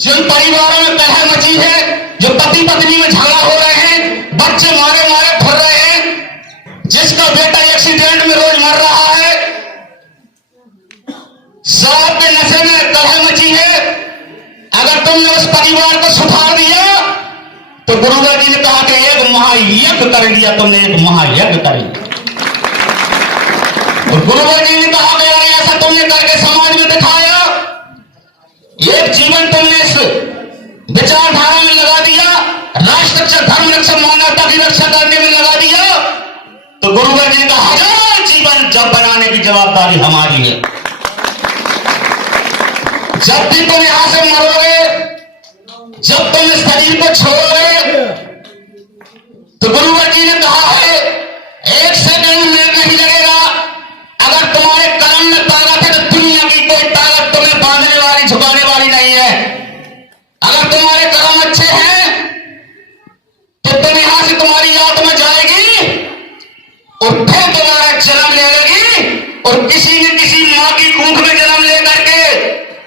जिन परिवारों में कलह मची है, जो पति पत्नी में झगड़ा हो रहे हैं, बच्चे मारे मारे फिर रहे हैं, जिसका बेटा एक्सीडेंट में रोज मर रहा है, शराब के नशे में कलह मची है, अगर तुमने उस परिवार को सुधार दिया तो गुरुवर जी ने कहा कि एक महायज्ञ कर लिया तुमने, एक महायज्ञ कर लिया। और गुरुवर जी ने कहा कि यार ऐसा तुमने करके समाज में दिखाया, एक जीवन तुमने इस विचारधारा में लगा दिया, राष्ट्र रक्षा, धर्म रक्षा, मानवता की रक्षा करने में लगा दिया, तो गुरुवर जी का हजार जीवन जब बनाने की जवाबदारी हमारी है। जब भी तुम यहां से मरोगे, जब तुम इस शरीर को छोड़ोगे, तो गुरुवर जी ने कहा है एक सेकंड में नहीं लगेगा। अगर तुम्हारे कलम में ताकत है तो दुनिया की कोई ताकत तुम्हें बांधने वाली, झुकाने वाली नहीं है। अगर तुम्हारे कलम अच्छे हैं तो तुम यहां से, तुम्हारी आत्मा जाएगी और फिर दोबारा जन्म ले लेगी और किसी न किसी मां की कूख में जन्म लेकर के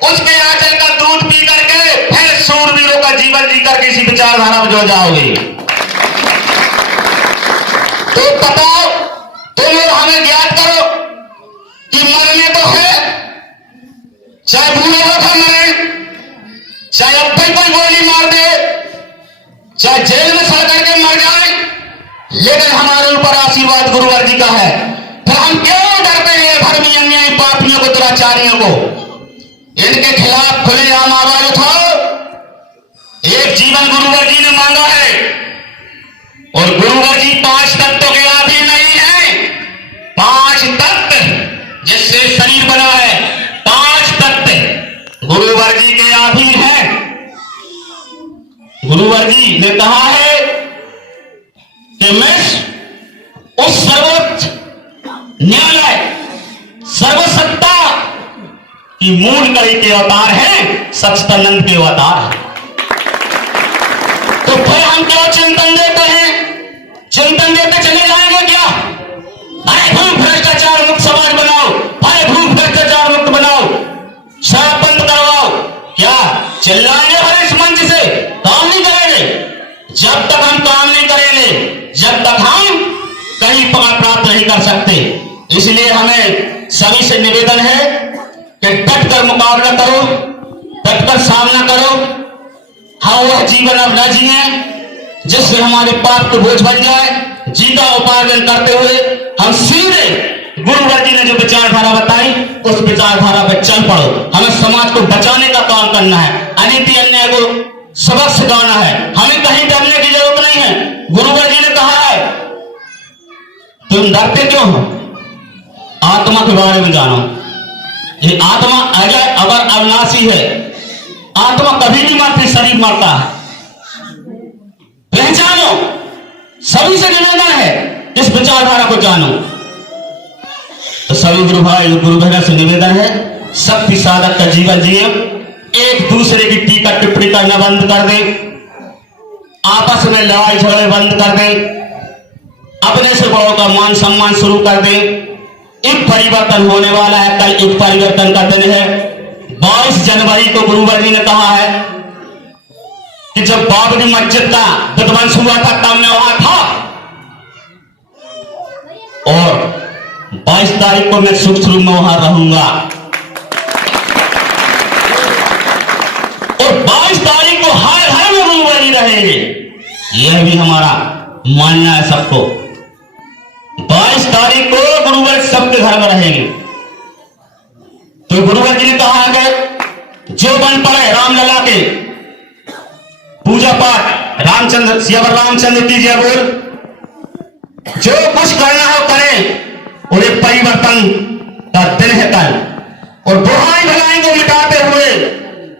उसके आंचल का दूध पी करके फिर सूरवीरों का जीवन जीकर के इसी विचारधारा में जो जाओगे। तो बताओ, तुम लोग हमें ज्ञात करो कि मरने तो है, चाहे बूढ़े हो तो मरे, चाहे अब भी कोई गोली मार दे, चाहे जेल में सड़ करके मर जाए, लेकिन हमारे ऊपर आशीर्वाद गुरुवर जी का है। फिर हम क्यों डरते हैं धर्मी, अन्यायी, पापियों को, दुराचारियों को? इनके खिलाफ खुलेआम आवाज उठाओ। एक जीवन गुरुवर जी ने मांगा है और गुरुवर जी 5 तत्वों के अधीन नहीं है। 5 तत्व जिससे शरीर बना है, 5 तत्व गुरुवर जी के अधीन है। गुरुवर जी ने कहा है कि मैं उस सर्वोच्च न्यायालय, सर्वसत्ता की मूल कड़ी के अवतार है, सच्चिदानंद के अवतार है। तो फिर हम क्या चिंतन देते हैं? चिंतन देते चले जाएंगे क्या? अरे भू भ्रष्टाचार मुक्त समाज बनाओ, अरे भू भ्रष्टाचार मुक्त बनाओ, शराब बंद करवाओ, क्या चिल्लाएंगे हर इस मंच से? काम नहीं करेंगे। जब तक हम काम नहीं करेंगे, जब तक हम कहीं पकड़ प्राप्त नहीं कर सकते। इसलिए हमें सभी से निवेदन है कि डट कर मुकाबला करो, डट कर सामना करो। हाँ, वह जीवन अब न जिए जिससे हमारे पाप को बोझ बन जाए। जीता उपार्जन करते हुए हम सीधे गुरुवर जी ने जो विचारधारा बताई उस विचारधारा पर चल पड़ो। हमें समाज को बचाने का काम करना है, अनीति अन्याय को सबक सिखाना है। हमें कहीं डरने की जरूरत नहीं है। गुरुवर जी ने कहा है तुम डरते क्यों हो? आत्मा के बारे में जानो। ये आत्मा अगर अविनाशी है, आत्मा कभी नहीं मरती, शरीर मरता है। पहचानो, सभी से निवेदन है इस विचारधारा को जानो। तो सभी गुरु भाई, गुरु बहनों से निवेदन है शक्ति साधक का जीवन जिए, एक दूसरे की टीका टिप्पणी करना बंद कर दे, आपस में लड़ाई झगड़े बंद कर दे, अपने से बड़ों का मान सम्मान शुरू कर दे। एक परिवर्तन होने वाला है, कल एक परिवर्तन का दिन है। 22 जनवरी को गुरुवर जी ने कहा है कि जब बाबरी मस्जिद का विध्वंस हुआ था तब मैं वहां था, और 22 तारीख को मैं सुख शुरू में वहां रहूंगा, और 22 तारीख को हर घर में गुरुवर जी रहेंगे। यह भी हमारा मानना है सबको। 22 तारीख को गुरुवर सबके घर में रहेंगे। तो गुरुवर जी ने कहा कि जो बन पड़े रामलला के पूजा पाठ, रामचंद्र सियावर रामचंद्र की जय बोल, जो कुछ करना हो करें, और एक परिवर्तन का दिन है कल। और बुराई भलाई को मिटाते हुए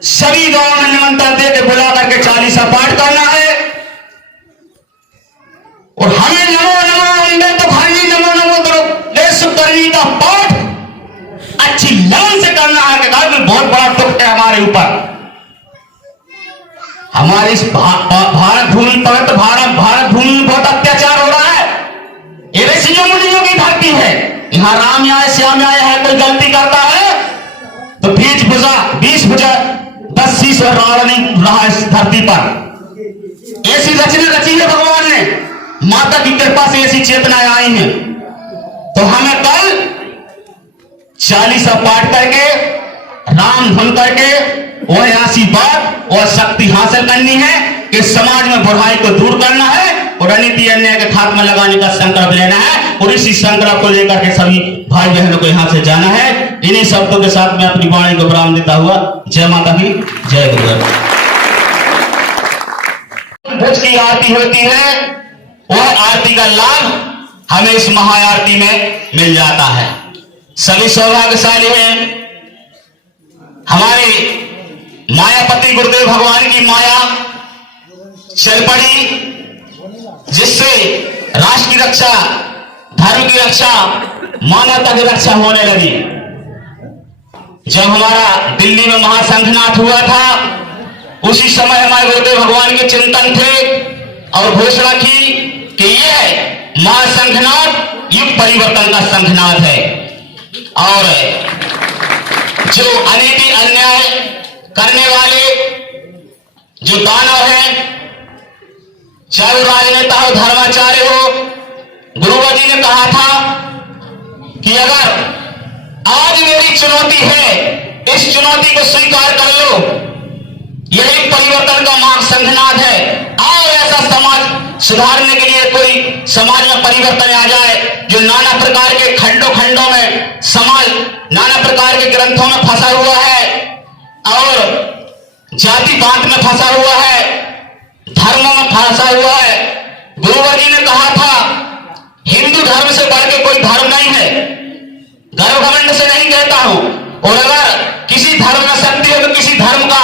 सभी गांव में निमंत्रण दे के बुला करके 40 पाठ करना है। और हमें नमो नमो अम्बे तो भाई नमो नमो करनी का पाठ अच्छी लगन से करना है कि घर में बहुत बड़ा दुख है हमारे ऊपर। हमारे इस भारत भूमि पर, भारत भूमि में बहुत अत्याचार हो रहा है। ये ऋषियों मुनियों की धरती है। यहाँ राम आए, श्याम आए है, कोई गलती करता है तो 20 भुजा 10 शीश ईश्वर रावण नहीं रहा इस धरती पर। ऐसी रचना रची है भगवान ने, माता की कृपा से ऐसी चेतनाएं आई हैं। तो हमें कल 40 पाठ करके, राम धुन करके वह आशीर्वाद और शक्ति हासिल करनी है कि समाज में बुराई को दूर करना है और अनिति अन्याय के खात्मा लगाने का संकल्प लेना है। और इसी संकल्प को लेकर के सभी भाई बहनों को यहाँ से जाना है। इन्हीं शब्दों के साथ मैं अपनी वाणी को विराम देता हुआ जय माता की, जय गुरुदेव। भुज की आरती होती है, वह आरती का लाभ हमें इस महाआरती में मिल जाता है। सभी सौभाग्यशाली हैं। हमारे मायापति गुरुदेव भगवान की माया चल पड़ी, जिससे राष्ट्र की रक्षा, धर्म की रक्षा, मानवता की रक्षा होने लगी। जब हमारा दिल्ली में महासंघनाथ हुआ था, उसी समय हमारे गुरुदेव भगवान के चिंतन थे और घोषणा की कि यह महासंघनाथ युग परिवर्तन का संघनाथ है। और जो अनीति अन्याय करने वाले जो दानव हैं, चाहे वो राजनेता हो, धर्माचार्य हो, गुरुवा जी ने कहा था कि अगर आज मेरी चुनौती है, इस चुनौती को स्वीकार कर लो। यही परिवर्तन का महासंघनाथ है। आओ ऐसा समाज सुधारने के लिए कोई समाज में परिवर्तन आ जाए जो नाना प्रकार के खंडों खंडों में समाज नाना प्रकार के ग्रंथों में फंसा हुआ है और जाति बांट में फंसा हुआ है, धर्मों में फंसा हुआ है। गुरुवर जी ने कहा था हिंदू धर्म से बढ़ के कोई धर्म नहीं है। गर्व घमंड से नहीं कहता हूं, और अगर किसी धर्म में शक्ति हो तो किसी धर्म का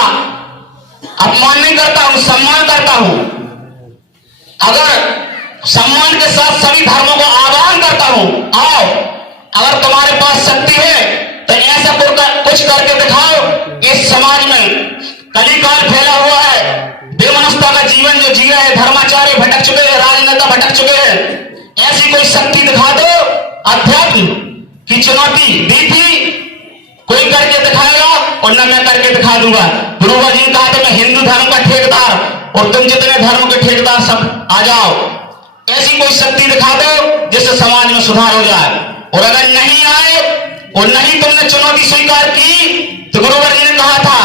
अपमान नहीं करता हूं, सम्मान करता हूं। अगर सम्मान के साथ सभी धर्मों को आह्वान करता हूं, आओ, अगर तुम्हारे पास शक्ति है तो ऐसा कुछ करके दिखाओ। इस समाज में कलिकाल फैला हुआ है, बेमनस्ता का जीवन जो जी रहे हैं, धर्माचार्य भटक चुके हैं, राजनेता भटक चुके हैं। ऐसी कोई शक्ति दिखा दो। अध्यात्म की चुनौती दी थी, कोई करके दिखाएगा और न मैं करके दिखा दूंगा। गुरुवा जी ने कहा था मैं हिंदू धर्म का ठेकेदार और तुम जितने धर्म के ठेकेदार सब आ जाओ। ऐसी कोई शक्ति दिखा दो जिससे समाज में सुधार हो जाए। और अगर नहीं आए और नहीं तुमने चुनौती स्वीकार की तो गुरुवर जी ने कहा था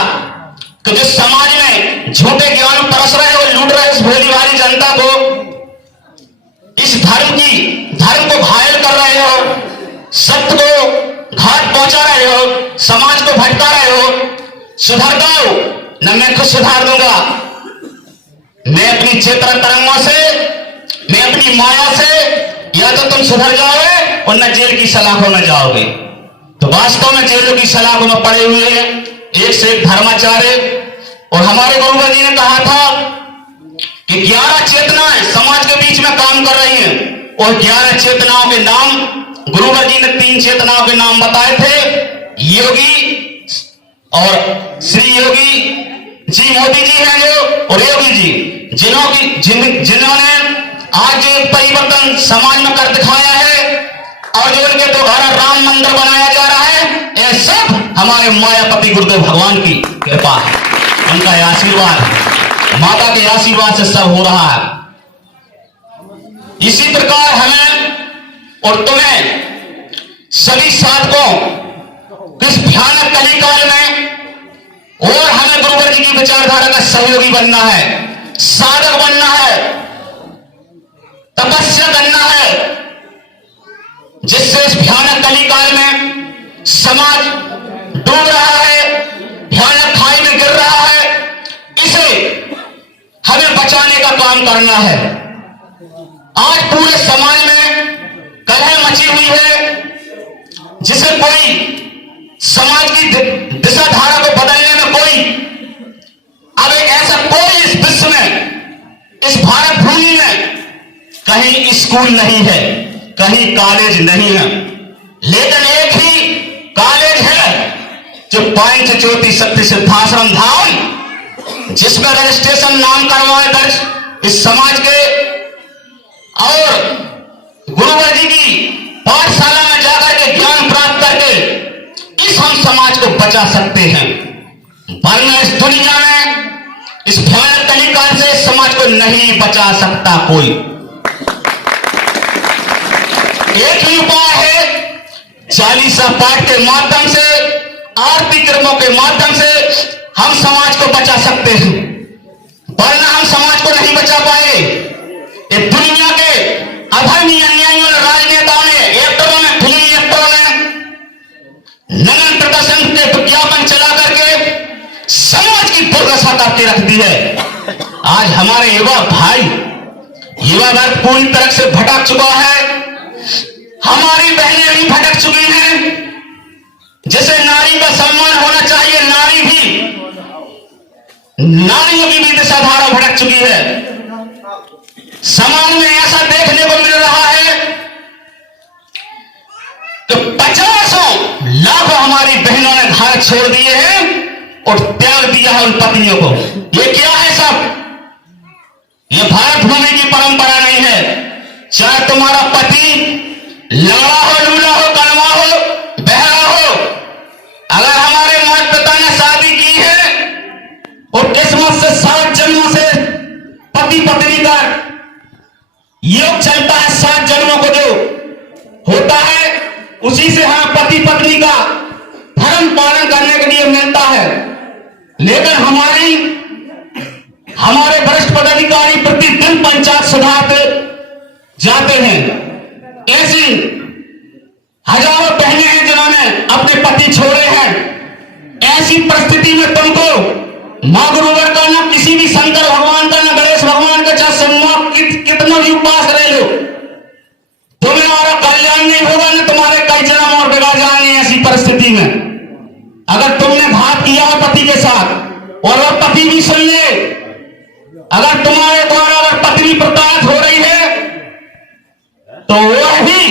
कि जिस समाज में झूठे ज्ञान परस रहे हो, लूट रहे इस भोली भाली जनता को, इस धर्म को घायल कर रहे हो, सत्य को घाट पहुंचा रहे हो, समाज को भटका रहे हो, सुधर जाओ। न मैं खुद सुधार दूंगा, मैं अपनी चेतन तरंगों से, मैं अपनी माया से, या तो तुम सुधर जाओगे और न जेल की सलाखों में जाओगे। तो वास्तव में जेलों की सलाखों में पड़े हुए हैं एक से एक धर्माचार्य। और हमारे गुरुवर जी ने कहा था कि 11 चेतनाएं समाज के बीच में काम कर रही हैं, और 11 चेतनाओं के नाम गुरुवर जी ने 3 चेतनाओं के नाम बताए थे। योगी और श्री योगी जी मोदी जी हैं जो, और योगी जी जिन्होंने आज जो परिवर्तन समाज में कर दिखाया है और जो उनके द्वारा राम मंदिर बनाया जा रहा है, यह सब हमारे मायापति गुरुदेव भगवान की कृपा है, उनका आशीर्वाद, माता के आशीर्वाद से सब हो रहा है। इसी प्रकार हमें और तुम्हें सभी साधकों किस भयानक कलिकाल में और हमें गुरुवर जी की विचारधारा का सहयोगी बनना है, साधक बनना है, तपस्या करना है, जिससे इस भयानक कलिकाल में समाज डूब रहा है, भयानक खाई में गिर रहा है, इसे हमें बचाने का काम करना है। आज पूरे समाज में कलह मची हुई है, जिसे कोई समाज की दिशा धारा को बदलने में कोई, अब एक ऐसा कोई इस विश्व में, इस भारत भूमि में कहीं स्कूल नहीं है, कहीं कॉलेज नहीं है, लेकिन एक ही कॉलेज है जो पांच ज्योति शक्ति सिद्धाश्रम धाम, जिसमें रजिस्ट्रेशन नाम करवाए दर्ज इस समाज के, और गुरुवर जी की पाठशाला में जाकर के ज्ञान प्राप्त करके इस हम समाज को बचा सकते हैं। वरना इस दुनिया में इस भयानक कलिकाल से समाज को नहीं बचा सकता कोई। एक ही उपाय है, चालीसा पाठ के माध्यम से, आरती कर्मों के माध्यम से हम समाज को बचा सकते हैं, वरना हम समाज को नहीं बचा पाएंगे। ये दुनिया के अधर्मी अन्यायियों ने, राजनेताओं ने, एक्टरों ने, फिल्मी एक्टरों ने नग्न प्रदर्शन के विज्ञापन चला करके समाज की दुर्दशा करके रख दी है। आज हमारे युवा भाई, युवा वर्ग पूरी तरह से भटक चुका है। हमारी बहनें भी भटक चुकी हैं। जैसे नारी का सम्मान होना चाहिए, नारियों की भी दिशाधारा भटक चुकी है। समाज में ऐसा देखने को मिल रहा है कि 50 लाखों हमारी बहनों ने घर छोड़ दिए हैं और त्याग दिया है उन पत्नियों को। ये क्या है सब? ये भारत भूमि की परंपरा नहीं है। चाहे तुम्हारा पति लंगड़ा हो, लूला हो, कलवा हो, बहरा हो, अगर हमारे माता पिता ने शादी की है और किस्मत से 7 जन्मों से पति पत्नी का योग चलता है, 7 जन्मों को जो होता है उसी से हमें पति पत्नी का धर्म पालन करने के लिए मिलता है। लेकिन हमारे वरिष्ठ पदाधिकारी प्रतिदिन पंचायत सुधारते जाते हैं। ऐसी हजारों बहनें हैं जिन्होंने अपने पति छोड़े हैं। ऐसी परिस्थिति में तुमको मां गुरुवर का, ना किसी भी शंकर भगवान का, ना गणेश भगवान का, चाहे कितना भी उपास रह लो, तुम्हारा कल्याण नहीं होगा, ना तुम्हारे कई जन्म और बिगाड़ जाएंगे। ऐसी परिस्थिति में अगर तुमने घात किया हो पति के साथ और वह पति भी सुन ले, अगर तुम्हारे द्वारा अगर पत्नी प्रताड़ित हो रही है तो वह भी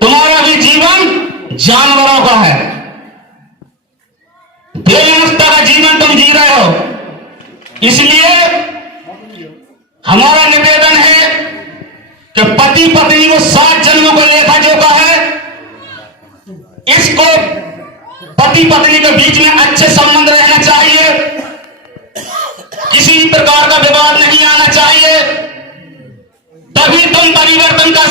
तुम्हारा भी जीवन जानवरों का है, बेमनुष्यता का जीवन तुम जी रहे हो। इसलिए हमारा निवेदन है कि पति पत्नी को 7 जन्मों को लेखा जोखा है, इसको पति पत्नी के बीच में अच्छे संबंध रहना चाहिए, किसी भी प्रकार का विवाद नहीं आना चाहिए, तभी तुम परिवर्तन का